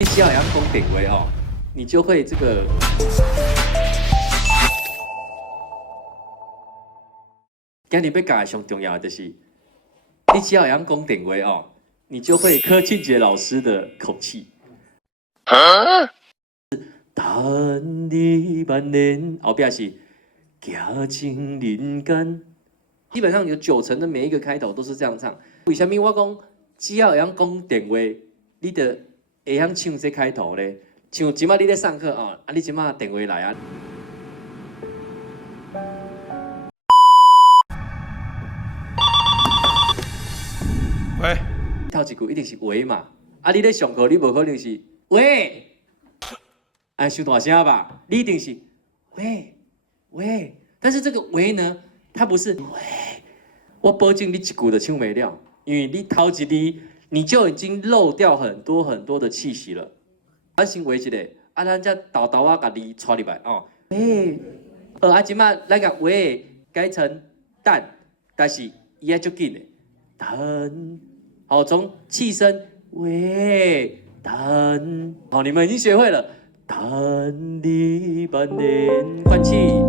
你只要阳光点位哦，你就会这个。今日要讲的上重要的就是，你只要阳光点位哦，你就会柯俊杰老师的口气。但你万年后边是行进人间，基本上有90%的每一个开头都是这样唱。为什么我讲只要阳光点位，你的会晓唱这开头咧？像即马你咧上课哦，你即马电话来啊。喂，头一句一定是喂嘛，你咧上课你无可能是喂，收大声吧？你一定是喂，但是这个喂呢，它不是喂，我保证你一句就唱袂了，因为你头一字你就已经漏掉很多的气息了。咱先喂一下，咱才豆豆甲你带入来哦。喂，即马咱甲喂改成蛋，但是伊爱足紧的蛋。好，从气声喂蛋，好，你们已经学会了。蛋里半年换气。